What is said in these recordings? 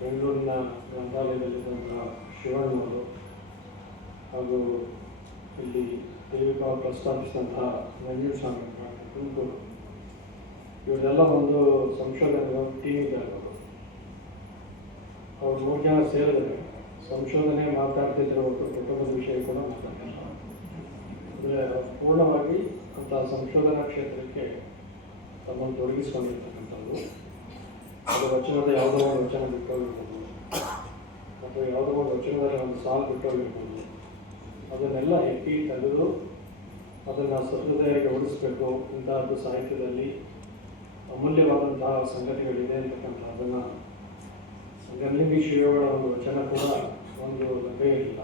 ಬೆಂಗಳೂರಿನ ಗ್ರಂಥಾಲಯದಲ್ಲಿದ್ದಂತಹ ಶಿವಣ್ಣವರು ಹಾಗೂ ಇಲ್ಲಿ ದೇವಿಕಾ ಪ್ರಸ್ತಾಪಿಸಿದಂತಹ ನಂಜುಸ್ವಾಮಿ ತುಮಕೂರು ಇವರೆಲ್ಲ ಒಂದು ಸಂಶೋಧನೆ ಟೀಮ್ ಇದ್ದಾರೆ. ಅವರು 3 ಜನ ಸೇರಿದರೆ ಸಂಶೋಧನೆ ಮಾತಾಡ್ತಿದ್ರೆ ಹೊರತು ಕುಟುಂಬದ ವಿಷಯ ಕೂಡ ಮಾತಾಡ್ತಾರೆ. ಅಂದರೆ ಪೂರ್ಣವಾಗಿ ಅಂತಹ ಸಂಶೋಧನಾ ಕ್ಷೇತ್ರಕ್ಕೆ ತಮ್ಮನ್ನು ತೊಡಗಿಸಿಕೊಂಡಿರ್ತಕ್ಕಂಥದ್ದು. ಅದು ವಚನದ ಯಾವುದೋ ಒಂದು ವಚನ ಬಿಟ್ಟೋಗಿರ್ಬೋದು ಅಥವಾ ಯಾವುದೋ ಒಂದು ವಚನದಲ್ಲಿ ಒಂದು ಸಾಲು ಬಿಟ್ಟೋಗಿರ್ಬೋದು. ಅದನ್ನೆಲ್ಲ ಎತ್ತಿ ತೆಗೆದು ಅದನ್ನು ಸಹೃದಯರಿಗೆ ಓಡಿಸಬೇಕು. ಇಂತಹದ್ದು ಸಾಹಿತ್ಯದಲ್ಲಿ ಅಮೂಲ್ಯವಾದಂತಹ ಸಂಗತಿಗಳಿದೆ ಅಂತಕ್ಕಂಥದ್ದನ್ನು ಗಲ್ಲಿಂಗಿ ಶಿವಗಳ ಒಂದು ವಚನ ಕೂಡ ಒಂದು ಲಭ್ಯ ಇರಲಿಲ್ಲ.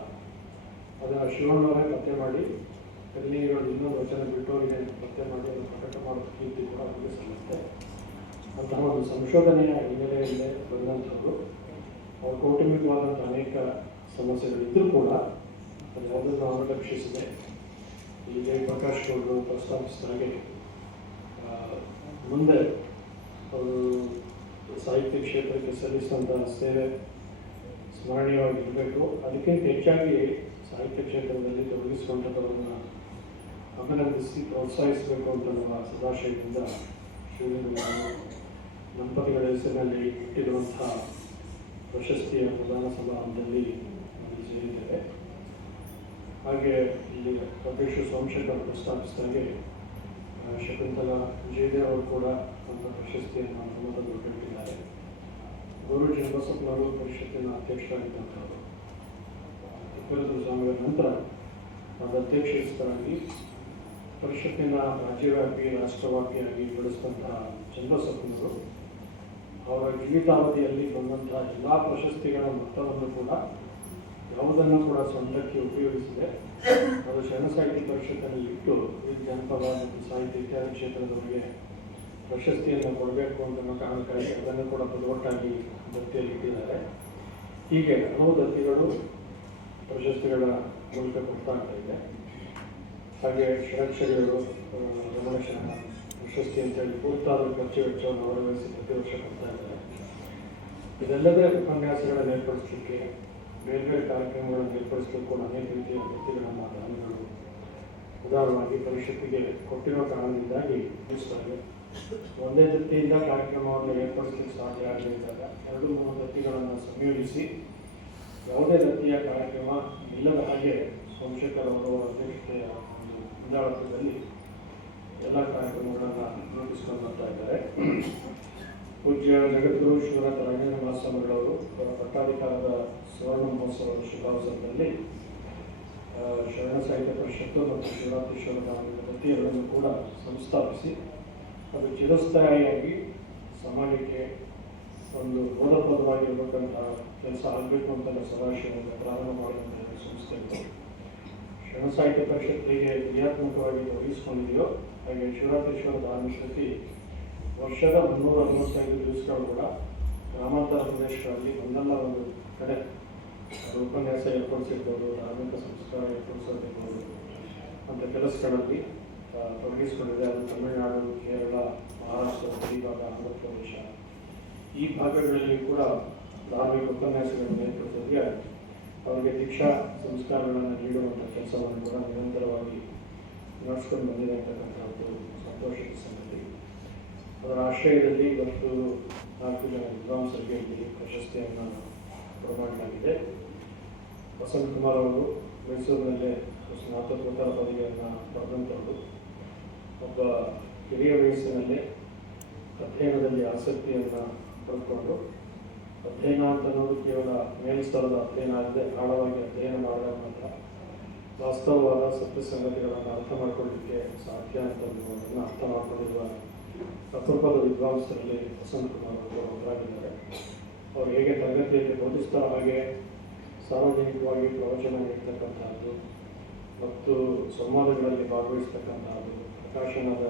ಅದನ್ನು ಶಿವಣ್ಣವರೇ ಪತ್ತೆ ಮಾಡಿ ಗಲ್ಲಿಂಗಿಗಳು ಇನ್ನೊಂದು ವಚನ ಬಿಟ್ಟೋಗಿದೆ ಅಂತ ಪತ್ತೆ ಮಾಡಿ ಅದನ್ನು ಪ್ರಕಟ ಮಾಡುವ ಕೀರ್ತಿ ಕೂಡ ಅವರಿಗೆ ಸಲ್ಲುತ್ತೆ. ಅಂತಹ ಒಂದು ಸಂಶೋಧನೆಯ ಹಿನ್ನೆಲೆಯಲ್ಲೇ ಬಂದಂಥವರು. ಅವ್ರ ಕೌಟುಂಬಿಕವಾದಂಥ ಅನೇಕ ಸಮಸ್ಯೆಗಳಿದ್ದರೂ ಕೂಡ ಅದು ಯಾವುದನ್ನು ಅವಲಕ್ಷಿಸಿದೆ. ಈಗ ಪ್ರಕಾಶ್ ಗೌಡರು ಪ್ರಸ್ತಾಪಿಸಿದಾಗೆ ಮುಂದೆ ಅವರು ಸಾಹಿತ್ಯ ಕ್ಷೇತ್ರಕ್ಕೆ ಸಲ್ಲಿಸಿದಂತಹ ಸೇವೆ ಸ್ಮರಣೀಯವಾಗಿರಬೇಕು. ಅದಕ್ಕಿಂತ ಹೆಚ್ಚಾಗಿ ಸಾಹಿತ್ಯ ಕ್ಷೇತ್ರದಲ್ಲಿ ತೊಡಗಿಸಿಕೊಂಡವರನ್ನು ಅಭಿನಂದಿಸಿ ಪ್ರೋತ್ಸಾಹಿಸಬೇಕು ಅಂತ ನಮ್ಮ ಸದಾಶಯದಿಂದ ಶಿವಲಿಂಗ ದಂಪತಿಗಳ ಹೆಸರಿನಲ್ಲಿ ಇಟ್ಟಿರುವಂತಹ ಪ್ರಶಸ್ತಿಯ ಪ್ರದಾನ ಸಮಾರಂಭದಲ್ಲಿ ನಾವು ಸೇರಿದ್ದೇವೆ. ಹಾಗೆ ಇಲ್ಲಿ ಪ್ರೊಫೆಸರ್ ಸೋಮಶೇಖರ್ ಪ್ರಸ್ತಾಪಿಸಿದಾಗೆ ಶಕುಂತಲಾ ವಿಜಯದೇವ್ ಅವರು ಕೂಡ ಒಂದು ಪ್ರಶಸ್ತಿಯನ್ನು ಕೊಟ್ಟಿದ್ದಾರೆ. ಗುರು ಚನ್ನಬಸಪ್ಪನವರು ಪರಿಷತ್ತಿನ ಅಧ್ಯಕ್ಷರಾಗಿದ್ದಂಥವರು. ತಿಪ್ಪೇರುದ್ರ ಸ್ವಾಮಿಗಳ ನಂತರ ಅದು ಅಧ್ಯಕ್ಷರಾಗಿ ಪರಿಷತ್ತಿನ ರಾಜ್ಯವ್ಯಾಪಿ ರಾಷ್ಟ್ರವ್ಯಾಪಿಯಾಗಿ ಬೆಳೆಸಿದಂತಹ ಚನ್ನಬಸಪ್ಪನವರು ಅವರ ಜೀವಿತಾವಧಿಯಲ್ಲಿ ಬಂದಂತಹ ಎಲ್ಲ ಪ್ರಶಸ್ತಿಗಳ ಮೊತ್ತವನ್ನು ಕೂಡ ಯಾವುದನ್ನು ಕೂಡ ಸ್ವಂತಕ್ಕೆ ಉಪಯೋಗಿಸಿದೆ. ಅದು ಶರಣ ಸಾಹಿತ್ಯ ಪರಿಷತ್ತಿನಲ್ಲಿ ಇಟ್ಟು ಈ ಜನಪದ ಮತ್ತು ಸಾಹಿತ್ಯ ಇತ್ಯಾದಿ ಕ್ಷೇತ್ರದವರಿಗೆ ಪ್ರಶಸ್ತಿಯನ್ನು ಕೊಡಬೇಕು ಅಂತ ಕಾರಣಕ್ಕಾಗಿ ಅದನ್ನು ಕೂಡ ಬದೊಟ್ಟಾಗಿ ದತ್ತಿಯಲ್ಲಿ ಇಟ್ಟಿದ್ದಾರೆ. ಹೀಗೆ ಹಲವು ದತ್ತಿಗಳು ಪ್ರಶಸ್ತಿಗಳ ಮೂಲಕ ಕೊಡ್ತಾ ಇದೆ. ಹಾಗೆ ಷಡಕ್ಷರಿಗಳು ರಮಣ ಶರಣ ಪ್ರಶಸ್ತಿ ಅಂತೇಳಿ ಪೂರ್ತಾದ ಖರ್ಚು ವೆಚ್ಚವನ್ನು ಹೊರವಹಿಸಿ ಪ್ರತಿ ವರ್ಷ ಕೊಡ್ತಾ ಇದ್ದಾರೆ. ಇದಲ್ಲದೆ ಉಪನ್ಯಾಸಗಳನ್ನು ಏರ್ಪಡಿಸಲಿಕ್ಕೆ ಬೇರೆ ಬೇರೆ ಕಾರ್ಯಕ್ರಮಗಳನ್ನು ಏರ್ಪಡಿಸಲಿಕ್ಕೆ ಕೂಡ ಅನೇಕ ರೀತಿಯ ದತ್ತಿಗಳನ್ನು ದಾನಿಗಳು ಉದಾಹರಣವಾಗಿ ಪರಿಷತ್ತಿಗೆ ಕೊಟ್ಟಿರೋ ಕಾರಣದಿಂದಾಗಿ ತಿಳಿಸ್ತಾರೆ. ಒಂದೇ ದತ್ತಿಯಿಂದ ಕಾರ್ಯಕ್ರಮವನ್ನು ಏರ್ಪಡಿಸಲಿಕ್ಕೆ ಸಾಧ್ಯ ಆಗಲಿದ್ದಾಗ 2-3 ದತ್ತಿಗಳನ್ನು ಸಂಯೋಜಿಸಿ ಯಾವುದೇ ದತ್ತಿಯ ಕಾರ್ಯಕ್ರಮ ಇಲ್ಲದ ಹಾಗೆ ಸೋಮಶೇಖರ್ ಅವರು ಅಧ್ಯಕ್ಷತೆಯ ಒಂದು ಮುಂದಾಳತ್ವದಲ್ಲಿ ಎಲ್ಲ ಕಾರ್ಯಕ್ರಮಗಳನ್ನು ರೂಪಿಸಿಕೊಂಡು ಬರ್ತಾ ಇದ್ದಾರೆ. ಪೂಜ್ಯ ಜಗದ್ಗುರು ಶಿವನಾಥ ರಾಘವೇಂದ್ರ ಮಹಾಸ್ವಾಮಿಗಳವರು ಅವರ ಪಟ್ಟಾಧಿಕಾರದ ಸುವರ್ಣ ಮಹೋತ್ಸವದ ಶುಭಾವಸರದಲ್ಲಿ ಶರಣ ಸಾಹಿತ್ಯ ಪರಿಷತ್ತು ಮತ್ತು ಶಿವರಾತ್ರೀಶ್ವರ ದತ್ತಿಯರನ್ನು ಕೂಡ ಸಂಸ್ಥಾಪಿಸಿ ಅದು ಚಿರಸ್ಥಾಯಿಯಾಗಿ ಸಮಾಜಕ್ಕೆ ಒಂದು ಬೋಧಪ್ರದವಾಗಿರಬೇಕಂತಹ ಕೆಲಸ ಆಗಬೇಕು ಅಂತ ಸದಾಶಯವನ್ನು ಪ್ರಾರಂಭ ಮಾಡಿದಂತಹ ಸಂಸ್ಥೆಗಳು. ಶರಣ ಸಾಹಿತ್ಯ ಪರಿಷತ್ ಹೇಗೆ ಕ್ರಿಯಾತ್ಮಕವಾಗಿ ತೊಡಗಿಸಿಕೊಂಡಿದೆಯೋ ಹಾಗೆ ಶಿವರಾತ್ರೀಶ್ವರ ಧಾರ್ಮಿಕತೆ ವರ್ಷದ 365 ದಿವಸಗಳು ಕೂಡ ಗ್ರಾಮಾಂತರ ಪ್ರದೇಶಗಳಲ್ಲಿ ಒಂದಲ್ಲ ಒಂದು ಕಡೆ ಉಪನ್ಯಾಸ ಏರ್ಪಡಿಸಿರ್ಬೋದು, ಧಾರ್ಮಿಕ ಸಂಸ್ಕಾರ ಏರ್ಪಡಿಸೋದಿರ್ಬೋದು ಅಂತ ಕೆಲಸಗಳಲ್ಲಿ ತೊಡಗಿಸಿಕೊಂಡಿದೆ. ಅದು ತಮಿಳುನಾಡು, ಕೇರಳ, ಮಹಾರಾಷ್ಟ್ರ, ಗಡಿಭಾಗ, ಆಂಧ್ರ ಪ್ರದೇಶ ಈ ಭಾಗಗಳಲ್ಲಿ ಕೂಡ ಧಾರ್ಮಿಕ ಉಪನ್ಯಾಸಗಳನ್ನು ಏರ್ಪಡಿಸೋರಿಗೆ ಅವರಿಗೆ ದೀಕ್ಷಾ ಸಂಸ್ಕಾರಗಳನ್ನು ನೀಡುವಂಥ ಕೆಲಸವನ್ನು ಕೂಡ ನಿರಂತರವಾಗಿ ನಡೆಸ್ಕೊಂಡು ಬಂದಿದೆ ಅಂತಕ್ಕಂಥದ್ದು ಸಂತೋಷದ ಸಂಗತಿ. ಅದರ ಆಶ್ರಯದಲ್ಲಿ ಇವತ್ತು 4 ಜನ ವಿದ್ವಾಂಸರಿಗೆ ಇಲ್ಲಿ ಪ್ರಶಸ್ತಿಯನ್ನು ಪ್ರಮಾಣವಾಗಿದೆ. ವಸಂತ ಕುಮಾರ್ ಅವರು ಮೈಸೂರಿನಲ್ಲೇ ಸ್ನಾತಕೋತ್ತರ ಪದವಿಯನ್ನು ಪಡೆದಂಥವರು. ಒಬ್ಬ ಹಿರಿಯ ವಯಸ್ಸಿನಲ್ಲೇ ಅಧ್ಯಯನದಲ್ಲಿ ಆಸಕ್ತಿಯನ್ನು ಪಡೆದುಕೊಂಡು ಅಧ್ಯಯನ ಅಂತ ಅನ್ನೋದು ಕೇವಲ ಮೇಲ್ಸ್ತರದ ಅಧ್ಯಯನ ಆಗದೆ ಆಳವಾಗಿ ಅಧ್ಯಯನ ಮಾಡಿದಾಗ ಮಾತ್ರ ವಾಸ್ತವವಾದ ಸತ್ಯ ಸಂಗತಿಗಳನ್ನು ಅರ್ಥ ಮಾಡಿಕೊಳ್ಳಲಿಕ್ಕೆ ಸಾಧ್ಯ ಅಂತ ಅನ್ನೋದನ್ನು ಅರ್ಥ ಮಾಡಿಕೊಂಡಿರುವ ಅಪರೂಪದ ವಿದ್ವಾಂಸರಲ್ಲಿ ವಸಂತ ಕುಮಾರ್ ಅವರು ಒಬ್ಬರಾಗಿದ್ದಾರೆ. ಅವರು ಹೇಗೆ ತರಗತಿಯಲ್ಲಿ ಬೋಧಿಸ್ತಾ ಹಾಗೆ ಸಾರ್ವಜನಿಕವಾಗಿ ಪ್ರವಚನ ನೀಡ್ತಕ್ಕಂಥದ್ದು ಮತ್ತು ಸಂವಾದಗಳಲ್ಲಿ ಭಾಗವಹಿಸ್ತಕ್ಕಂಥದ್ದು, ಪ್ರಕಾಶನದ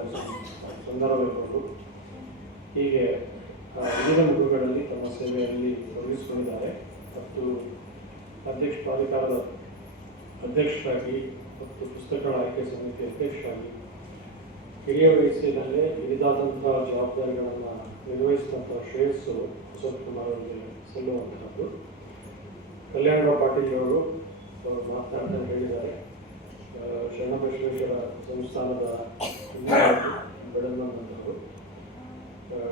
ಸಂದರ್ಭಗಳು ಹೀಗೆ ವಿವಿಧ ಗುರುಗಳಲ್ಲಿ ತಮ್ಮ ಸೇವೆಯಲ್ಲಿ ತೊಡಗಿಸಿಕೊಂಡಿದ್ದಾರೆ. ಮತ್ತು ಪ್ರಾಧಿಕಾರದ ಅಧ್ಯಕ್ಷರಾಗಿ ಮತ್ತು ಪುಸ್ತಕಗಳ ಆಯ್ಕೆ ಸಮಿತಿ ಅಧ್ಯಕ್ಷರಾಗಿ ಹಿರಿಯ ವಯಸ್ಸಿನಲ್ಲೇ ಹಿರಿದಾದಂತಹ ಜವಾಬ್ದಾರಿಗಳನ್ನು ನಿರ್ವಹಿಸಿದಂಥ ಶ್ರೇಯಸ್ಸು ವಸಂತ ಕುಮಾರ್ ಅವರಿಗೆ ಸಲ್ಲುವಂತಹದ್ದು. ಕಲ್ಯಾಣರಾವ್ ಪಾಟೀಲ್ ಅವರು ಮಾತನಾಡ್ತಾ ಹೇಳಿದ್ದಾರೆ, ಶರಣಬಸವೇಶ್ವರ ಸಂಸ್ಥಾನದ ಬೆಳೆದಂಥವರು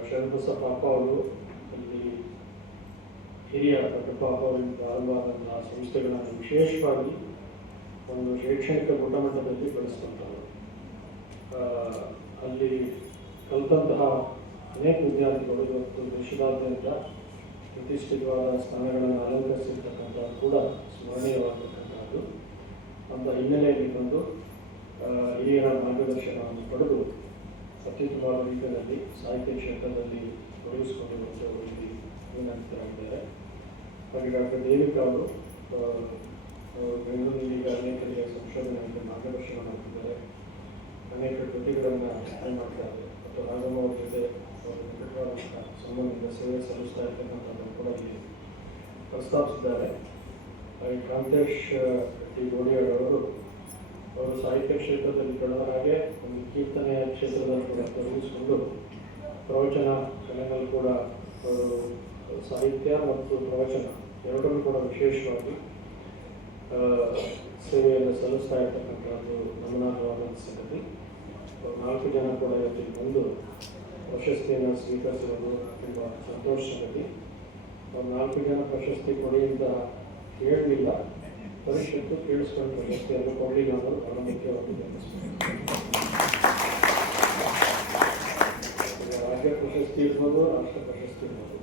ಶರಣಬಸಪ್ಪ ಪಾಪ ಅವರು ಅಲ್ಲಿ ಹಿರಿಯ ಪಾಪ ಅವರಿಂದ ಪ್ರಾರಂಭವಾದಂತಹ ಸಂಸ್ಥೆಗಳನ್ನು ವಿಶೇಷವಾಗಿ ಒಂದು ಶೈಕ್ಷಣಿಕ ಗುಣಮಟ್ಟದಲ್ಲಿ ಬೆಳೆಸಿಕೊಂಡವರು. ಅಲ್ಲಿ ಕಲಿತಂತಹ ಅನೇಕ ವಿದ್ಯಾರ್ಥಿಗಳು ಇವತ್ತು ದೇಶದಾದ್ಯಂತ ಪ್ರತಿಷ್ಠಿತವಾದ ಸ್ಥಾನಗಳನ್ನು ಅಲಂಕರಿಸಿರ್ತಕ್ಕಂಥದ್ದು ಕೂಡ ಸ್ಮರಣೀಯವಾಗಿರ್ತಕ್ಕಂಥದ್ದು. ಅಂತ ಹಿನ್ನೆಲೆಯಲ್ಲಿ ಬಂದು ಹಿರಿಯರ ಮಾರ್ಗದರ್ಶನವನ್ನು ಪಡೆದು ಅತ್ಯುತ್ತಮವಾದ ರೀತಿಯಲ್ಲಿ ಸಾಹಿತ್ಯ ಕ್ಷೇತ್ರದಲ್ಲಿ ತೊಡಗಿಸಿಕೊಂಡಿರುವಂಥವರು ಇಲ್ಲಿ ಅಭಿನಂದಿತರಾಗಿದ್ದಾರೆ. ಹಾಗೆ ಡಾಕ್ಟರ್ ದೇವಿಕಾ ಅವರು ಬೆಂಗಳೂರಿನಲ್ಲಿ ಈಗ ಅನೇಕ ಸಂಶೋಧನೆಯಲ್ಲಿ ಮಾರ್ಗದರ್ಶನ ಮಾಡ್ತಿದ್ದಾರೆ, ಅನೇಕ ಕೃತಿಗಳನ್ನು ರಚನೆ ಮಾಡ್ತಾರೆ ಮತ್ತು ರಾಘಮ್ಮ ಅವ್ರ ಜೊತೆ ಸಂಬಂಧಿತ ಸೇವೆ ಸಲ್ಲಿಸ್ತಾ ಇರ್ತಕ್ಕಂಥದ್ದನ್ನು ಕೂಡ ಇಲ್ಲಿ ಪ್ರಸ್ತಾಪಿಸಿದ್ದಾರೆ. ಹಾಗೆ ಕಾಂತೇಶ್ ಟಿ ಗೋಡಿಯಾಡ್ ಅವರು ಸಾಹಿತ್ಯ ಕ್ಷೇತ್ರದಲ್ಲಿ ಬೆಳೆದ ಹಾಗೆ ಒಂದು ಕೀರ್ತನೆಯ ಕ್ಷೇತ್ರದಲ್ಲಿ ಕೂಡ ತೊಡಗಿಸಿಕೊಂಡು ಪ್ರವಚನ ಕಲೆನಲ್ಲಿ ಕೂಡ ಅವರು ಸಾಹಿತ್ಯ ಮತ್ತು ಪ್ರವಚನ ಎರಡನ್ನೂ ಕೂಡ ವಿಶೇಷವಾಗಿ ಸೇವೆಯನ್ನು ಸಲ್ಲಿಸ್ತಾ ಇರ್ತಕ್ಕಂಥದ್ದು ಗಮನಾರ್ಹವಾದ ಸಂಗತಿ. 4 ಜನ ಕೂಡ ಇವತ್ತಿಗೆ ಬಂದು ಪ್ರಶಸ್ತಿಯನ್ನು ಸ್ವೀಕರಿಸಿರೋದು ತುಂಬ ಸಂತೋಷ ಸಂಗತಿ. 4 ಜನ ಪ್ರಶಸ್ತಿ ಕೊಡಿ ಅಂತ ಹೇಳಲಿಲ್ಲ, ಪರಿಷತ್ತು ಕೇಳಿಸ್ಕೊಂಡು ಪ್ರಶಸ್ತಿಯನ್ನು ಕೊಡಲಿಲ್ಲ ಅನ್ನೋದು ಬಹಳ ಮುಖ್ಯವಾಗಿ ರಾಜ್ಯ ಪ್ರಶಸ್ತಿ ಇರ್ಬೋದು, ರಾಷ್ಟ್ರ ಪ್ರಶಸ್ತಿ ಇರ್ಬೋದು,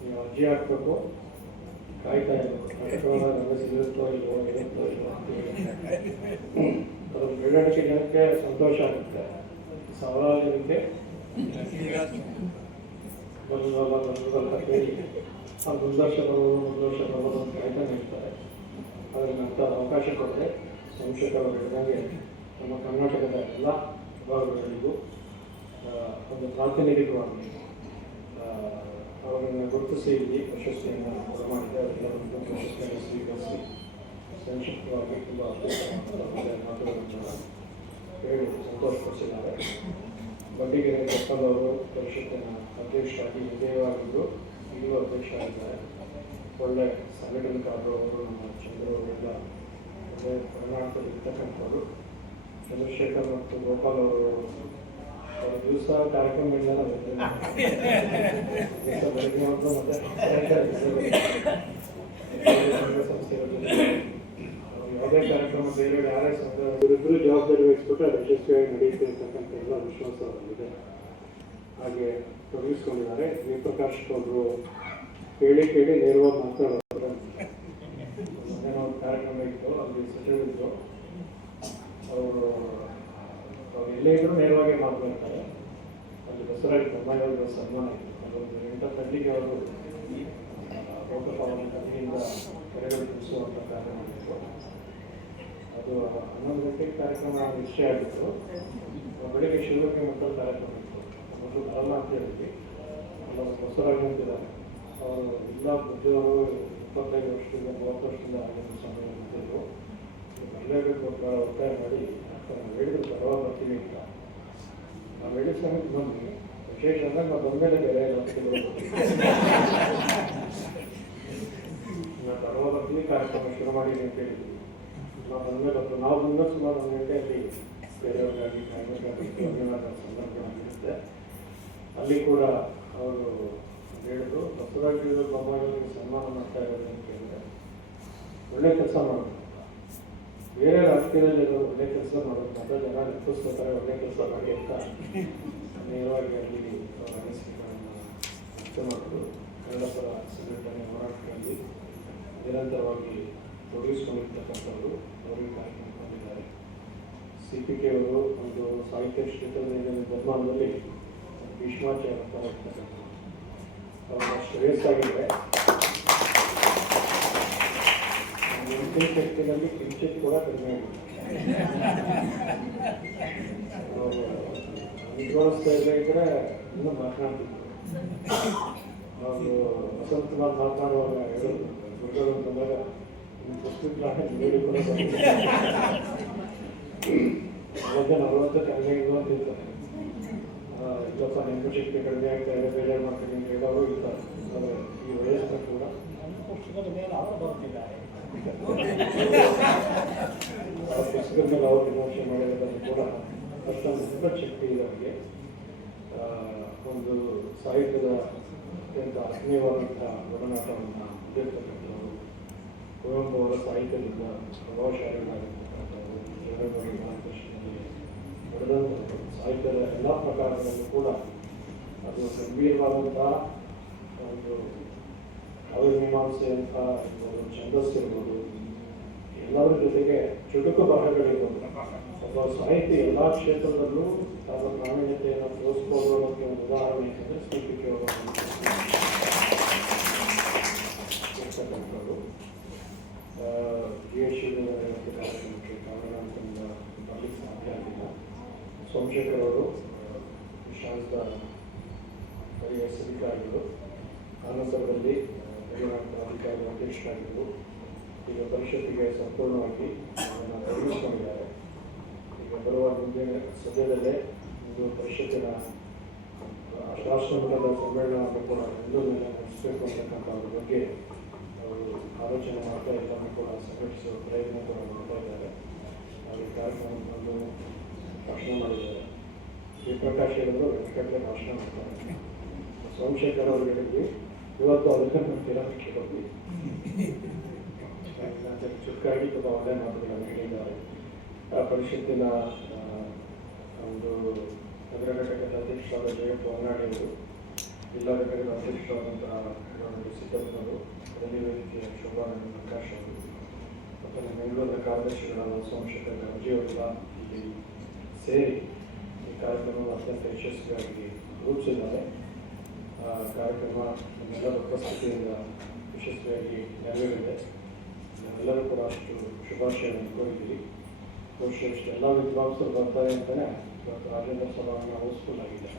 ನೀವು ಅರ್ಜಿ ಹಾಕಬೇಕು, ಕಾಯ್ತಾ ಇರಬೇಕು. ನಮಗೆ ಸಿಗುತ್ತೋ ಇಲ್ವೋ ಇರುತ್ತೋ ಇಲ್ವೋ ಅದ್ರ ಬೆಳವಣಿಗೆ ಜನಕ್ಕೆ ಸಂತೋಷ ಆಗುತ್ತೆ, ಸಾವಿರಾರು ಜನಕ್ಕೆ ಬರೋದಲ್ಲ ಹೇಳಿ ಆ ಮುಂದು ವರ್ಷ ಬರೋದು ಅಂತ ಕಾಯ್ತಾನೆ ಇರ್ತಾರೆ. ಅದರಿಂದ ಅಂಥ ಅವಕಾಶ ಕೊಟ್ಟರೆ ಸಂಶೋಧಕರು ಹೇಳಿದಂಗೆ ನಮ್ಮ ಕರ್ನಾಟಕದ ಎಲ್ಲ ವಿಭಾಗಗಳಿಗೂ ಒಂದು ಪ್ರಾತಿನಿಧಿಕವಾಗಿ ಅವರನ್ನು ಗುರುತಿಸಿ ಇಲ್ಲಿ ಪ್ರಶಸ್ತಿಯನ್ನು ಬರಮಾಡಿದೆ. ಅವರೆಲ್ಲರನ್ನು ಪ್ರಶಸ್ತಿಯನ್ನು ಸ್ವೀಕರಿಸಿ ಸಂಕ್ಷಿಪ್ತವಾಗಿ ತುಂಬ ಅದ್ಭುತವಾದ ಮಾತುಗಳನ್ನು ಹೇಳಿ ಸಂತೋಷಪಡಿಸಿದ್ದಾರೆ. ಬಂಡಿಗೆರೆ ಗೋಪಾಲ್ ಅವರು ಪರಿಷತ್ತಿನ ಅಧ್ಯಕ್ಷರಾಗಿ ವಿಜಯವಾಗಿದ್ದು ಈಗಲೂ ಅಧ್ಯಕ್ಷ ಆಗಿದ್ದಾರೆ. ಒಳ್ಳೆ ಸಂಘಟನೆಕಾರರು ಅವರು. ನಮ್ಮ ಚಂದ್ರ ಅವರೆಲ್ಲ ಒಳ್ಳೆ ಕರ್ನಾಟಕದಲ್ಲಿ ಇರ್ತಕ್ಕಂಥವರು. ಚಂದ್ರಶೇಖರ್ ಮತ್ತು ಗೋಪಾಲ್ ಅವರು ದಿವಸ ಕಾರ್ಯಕ್ರಮಗಳನ್ನ ಬೆಳಗ್ಗೆ ಮತ್ತು ಸಂಸ್ಥೆಗಳ ಯಾವುದೇ ಕಾರ್ಯಕ್ರಮ ಬೇರೆ ಯಾರೇ ಇವರಿಬ್ಬರು ಜವಾಬ್ದಾರಿ ವಹಿಸ್ಬಿಟ್ಟು ಅದು ಯಶಸ್ವಿಯಾಗಿ ನಡೆಯುತ್ತೆ ಅಂತಕ್ಕಂಥ ಎಲ್ಲ ವಿಶ್ವಾಸ ಅವರಿಗಿದೆ. ಹಾಗೆ ತೊಡಗಿಸ್ಕೊಂಡಿದ್ದಾರೆ. ಜಯಪ್ರಕಾಶ್ ಅವರು ಕೇಳಿ ನೇರವಾಗಿ ಮಾತಾಡೋರು. ಏನೋ ಒಂದು ಕಾರ್ಯಕ್ರಮ ಇತ್ತು, ಅಲ್ಲಿ ಸಚಿವರಿದ್ದು ಅವರು ಎಲ್ಲೇ ಇದ್ರೂ ನೇರವಾಗಿ ಮಾತನಾಡ್ತಾರೆ. ಅಲ್ಲಿ ಬಸವರಾಜ ಬೊಮ್ಮಾಯಿಯವರ ಸನ್ಮಾನ ಇತ್ತು. ಅದೊಂದು 8 ಗಂಟೆಗೆ ಅವರು ಲೋಕಪಾಲನ ಕಥೆಯಿಂದ ಕೆರೆಗಳು ತಿಳಿಸುವಂಥ ಕಾರ್ಯಕ್ರಮ ಇತ್ತು. ಅದು 11 ಗಂಟೆಗೆ ಕಾರ್ಯಕ್ರಮ ನಿಶ್ಚಯ ಆಗಿತ್ತು. ಬೆಳಿಗ್ಗೆ ಶಿವಕ್ಕೆ ಮಕ್ಕಳ ಕಾರ್ಯಕ್ರಮ ಇತ್ತು. ಮೊದಲು ಬರಲ್ಲ ಅಂತ ಹೇಳಿದ್ವಿ. ಬಸವರಾಜ್ ಅಂತಿದ್ದಾರೆ, ಅವರು ಇಲ್ಲ ಬುದ್ಧಿಯವರು 25 ವರ್ಷದಿಂದ 30 ವರ್ಷದಿಂದ ಆಗಿದ್ದ ಸಮಯ ಇದ್ದರು. ಬರಲೇಬೇಕು ಅಂತ ಒತ್ತಾಯ ಮಾಡಿ ಹೇಳಿದ್ರು ಬರುವ ಬರ್ತೀವಿ ಅಂತ. ನಾವು ಹೇಳಿದ ಸಮಯಕ್ಕೆ ಬಂದ್ವಿ. ವಿಶೇಷ ಅಂದರೆ ನಾವು ಬಂದಮೇಲೆ ಬೇರೆ ನಾವು ಬರುವ ಬರ್ತೀವಿ ಕಾರ್ಯಕ್ರಮ ಶುರು ಮಾಡಿದ್ವಿ ಅಂತ ಹೇಳಿದ್ವಿ. ನಾವು ಬಂದ ಸುಮಾರು 1 ಗಂಟೆಯಲ್ಲಿ ಬೇರೆಯವ್ರಿಗಾಗಿ ಸಂದರ್ಭಗಳಾಗಿರುತ್ತೆ. ಅಲ್ಲಿ ಕೂಡ ಅವರು ಹೇಳಿದ್ರು, ಬಸವರಾಜ ಬೊಮ್ಮಾಯಿಯವರಿಗೆ ಸನ್ಮಾನ ಮಾಡ್ತಾ ಇರೋದು ಅಂತ ಹೇಳಿದ್ರೆ ಒಳ್ಳೆ ಕೆಲಸ ಮಾಡೋದು. ಬೇರೆ ರಾಜಕೀಯದಲ್ಲಿ ಒಳ್ಳೆ ಕೆಲಸ ಮಾಡೋದು, ಮತ್ತೆ ಜನ ನೆನಪಿಸ್ಕೋತಾರೆ ಒಳ್ಳೆ ಕೆಲಸ ಮಾಡಿ ಅಂತ ನೇರವಾಗಿ ಅಲ್ಲಿ ಅನಿಸಿಕೆಗಳನ್ನು ವ್ಯಕ್ತ ಮಾಡೋದು. ಕನ್ನಡ ಪರ ಸಂಘಟನೆ ಹೋರಾಟಗಳಲ್ಲಿ ನಿರಂತರವಾಗಿ ತೊಡಗಿಸಿಕೊಂಡಿರ್ತಕ್ಕಂಥವರು ಅವರಿಗೆ ಕಾರ್ಯಕ್ರಮ ಬಂದಿದ್ದಾರೆ. CPK ಅವರು ಒಂದು ಸಾಹಿತ್ಯ ಕ್ಷೇತ್ರದ ನಿರ್ಮಾಣದಲ್ಲಿ ಭೀಷ್ಮಾಚಾರ್ಯ ಅಂತ ಇರ್ತಕ್ಕಂಥ ಅವರ ಶ್ರೇಯಸ್ಸಾಗಿದೆ. ಎಂಟನೇ ಶಕ್ತಿನಲ್ಲಿ ಕಿಂಚಿತ್ ಕೂಡ ಕಡಿಮೆ ಅವರು ನಿಜವಾದ ಇದ್ದರೆ ಇನ್ನೂ ಮಾತನಾಡ್ತಿದ್ರು. ಅವರು ವಸಂತ ಕುಮಾರ್ ಮಾತನಾಡುವಾಗ ಹೇಳೋದು ಗುರುಗಳು ಬಂದಾಗ ನೀರು ಕೂಡ 40 ಕಡಿಮೆ ಇದು ಅಂತ ಇರ್ತಾರೆ. ಇಲ್ಲಪ್ಪ ನೆನಪು ಶಕ್ತಿ ಕಡಿಮೆ ಆಗ್ತಾ ಇದೆ, ಬೇಜಾರು ಮಾಡ್ತೀನಿ ಅಂತ ಹೇಳೋರು ಇರ್ತಾರೆ. ಆದರೆ ಈ ವಯಸ್ಸು ಬರುತ್ತಿದ್ದಾರೆ. ಆ ಪುಸ್ತಕದ ಮೇಲೆ ಅವರು ವಿಮರ್ಶೆ ಮಾಡಿರೋದನ್ನು ಕೂಡ ಅಷ್ಟೊಂದು ಶಕ್ತಿ ಇದೆ ಅವರಿಗೆ. ಒಂದು ಸಾಹಿತ್ಯದ ಅತ್ಯಂತ ಆತ್ಮೀಯವಾದಂತಹ ಒಡನಾಟವನ್ನು ಹೊಂದಿರತಕ್ಕಂಥವರು, ಕುವೆಂಪು ಅವರ ಸಾಹಿತ್ಯದಿಂದ ಪ್ರಭಾವಶಾಲಿಗಳಾಗಿರ್ತಕ್ಕಂಥವರು, ಜನರಲ್ಲಿ ಮಹಾಕೃಷ್ಣನಲ್ಲಿ ನಡೆದಂಥದ್ದು ಸಾಹಿತ್ಯದ ಎಲ್ಲ ಪ್ರಕಾರಗಳಲ್ಲೂ ಕೂಡ ಅದು ಗಂಭೀರವಾದಂತಹ ಒಂದು ಕಾವ್ಯಮೀಮಾಂಸೆಯಂಥ ಒಂದು ಛಂದಸ್ಸಿರ್ಬೋದು, ಎಲ್ಲರ ಜೊತೆಗೆ ಚುಟುಕು ಬರಹಗಳಿರ್ಬೋದು. ಒಬ್ಬ ಸಾಹಿತಿ ಎಲ್ಲ ಕ್ಷೇತ್ರದಲ್ಲೂ ತನ್ನ ಪ್ರಾವೀಣ್ಯತೆಯನ್ನು ತೋರಿಸ್ಬೋದು ಅನ್ನೋಕ್ಕೆ ಒಂದು ಉದಾಹರಣೆ ಅಂತಂದರೆ ಸ್ಪೀಕಿಂಗ್ ಇರ್ತಕ್ಕಂಥದ್ದು. ಜಿ ಎಸ್ ಶಿವಲಿಂಗ ಕಾರ್ಯಕ್ರಮಕ್ಕೆ ಕಾರಣ ಅಂತಂದ ಬರಲಿಕ್ಕೆ ಸಾಧ್ಯ ಆಗಿಲ್ಲ. ಸೋಮಶೇಖರ್ ಅವರು ಶಾಸಕ ಹಿರಿಯ ಅಧಿಕಾರಿಗಳು, ಆನಂತರದಲ್ಲಿ ಅಧಿಕಾರಿ ಅಧ್ಯಕ್ಷರಾಗಿದ್ದರು. ಈಗ ಪರಿಷತ್ತಿಗೆ ಸಂಪೂರ್ಣವಾಗಿ ಅದನ್ನು ತೊಡಗಿಸಿಕೊಂಡಿದ್ದಾರೆ. ಈಗ ಬರುವ ಮುಂದಿನ ಸದ್ಯದಲ್ಲೇ ಒಂದು ಪರಿಷತ್ತಿನ ರಾಷ್ಟ್ರಮಟ್ಟದ ಸಮ್ಮೇಳನವನ್ನು ಕೂಡ ಎಲ್ಲೂ ಮೇಲೆ ನಡೆಸಬೇಕು ಅಂತಕ್ಕಂಥದ್ರ ಬಗ್ಗೆ ಅವರು ಆಲೋಚನೆ ಮಾಡ್ತಾ ಎಲ್ಲರೂ ಕೂಡ ಸಂಘಟಿಸುವ ಪ್ರಯತ್ನ ಕೂಡ ಮಾಡ್ತಾ ಇದ್ದಾರೆ. ಅವರು ಕಾರ್ಯಕ್ರಮವನ್ನು ಭಾಷಣ ಮಾಡಿದ್ದಾರೆ. ಡಿ ಪ್ರಕಾಶ್ ಹೇಳಿದ್ರು ವೆಂಕಟಗಟ್ಟಲೆ ಭಾಷಣ ಮಾಡ್ತಾರೆ. ಸೋಮಶೇಖರ್ ಅವರು ಹೇಳಿದ್ವಿ, ಇವತ್ತು ಅದನ್ನು ತಿರಸ್ಕರಿಸಿ ಹೋಗಿ ಚುಕ್ಕಾಗಿ ತುಂಬ ಒಳ್ಳೆಯ ಮಾತುಗಳನ್ನು ಹೇಳಿದ್ದಾರೆ. ಆ ಪರಿಷತ್ತಿನ ಒಂದು ನಗರ ಘಟಕದ ಅಧ್ಯಕ್ಷರಾದ ಜಯಪ್ಪ ಹೊನ್ನಾಡಿಯವರು, ಜಿಲ್ಲಾ ಘಟಕದ ಅಧ್ಯಕ್ಷರಾದಂತಹ ಸಿದ್ದಪ್ಪನವರು, ಕಡಲಿ ವೇದಿಕೆಯ ಶೋಭಾ ಪ್ರಕಾಶ್ ಅವರು, ಮತ್ತು ಬೆಂಗಳೂರಿನ ಕಾರ್ಯದರ್ಶಿಗಳಾದ ಸೋಮಶೇಖರ್ ಅರ್ಜಿಯವರೆಲ್ಲ ಇಲ್ಲಿ ಸೇರಿ ಈ ಕಾರ್ಯಕ್ರಮವನ್ನು ಅತ್ಯಂತ ಯಶಸ್ವಿಯಾಗಿ ರೂಪಿಸಿದ್ದಾರೆ. ಆ ಕಾರ್ಯಕ್ರಮ ನಮ್ಮೆಲ್ಲರ ಉಪಸ್ಥಿತಿಯಿಂದ ಯಶಸ್ವಿಯಾಗಿ ನೆರವೇರಿದೆ. ನಾವೆಲ್ಲರೂ ಕೂಡ ಅಷ್ಟು ಶುಭಾಶಯವನ್ನು ಕೋರಿದ್ದೀರಿ. ಬಹುಶಃ ಇಷ್ಟೆಲ್ಲ ವಿದ್ವಾಂಸರು ಬರ್ತಾರೆ ಅಂತಲೇ ಇವತ್ತು ರಾಜೇಂದ್ರ ಸಭಾವನ್ನು ಹೌಸ್ಫುಲ್ ಆಗಿದೆ.